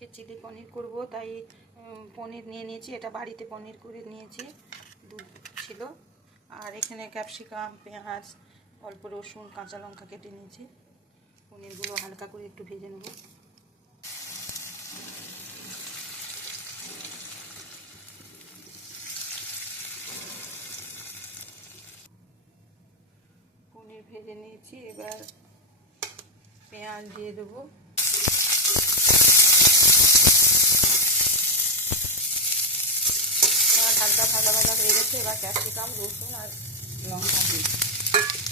আজকে চিলি পনির করব, তাই পনির নিয়ে নিয়েছি। এটা বাড়িতে পনির করে নিয়েছি, দুধ ছিল। আর এখানে ক্যাপসিকাম, পেঁয়াজ, অল্প রসুন, কাঁচা লঙ্কা কেটে নিয়েছি। পনিরগুলো হালকা করে একটু ভেজে নেব। পনির ভেজে নিয়েছি, এবার পেঁয়াজ দিয়ে দেবো। হালকা ভাজা ভাজা হয়ে গেছে। এবার ক্যাপসিকাম, রসুন আর লঙ্কা দিই।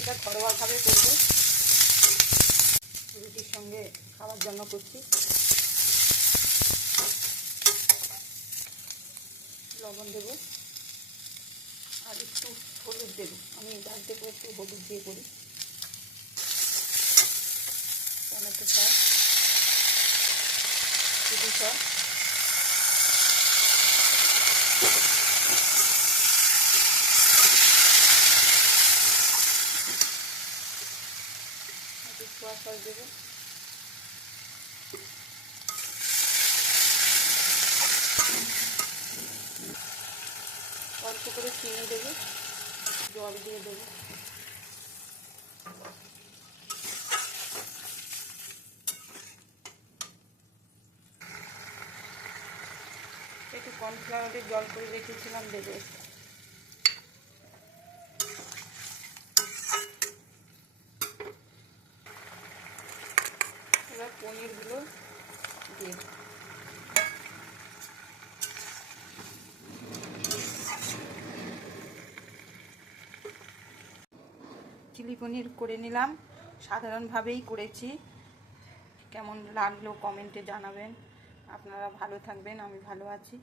এটা ঘরোয়াভাবে করবো, রুটির সঙ্গে খাওয়ার জন্য করছি। লবণ দেবো আর একটু হলুদ দেবো। আমি বাড়িতে করে একটু হলুদ দিয়ে করি। Tomato sauce, chilli sauce, soya sauce দেবো। অল্প করে চিনি দেবো, জল দিয়ে দেবো। একটু কর্নফ্লাওয়ারের জল করে রেখেছিলাম, দেবো। এবার পনিরগুলো দিয়ে চিলি পনির করে নিলাম। সাধারণভাবেই করেছি। কেমন লাগলো কমেন্টে জানাবেন। আপনারা ভালো থাকবেন, আমি ভালো আছি।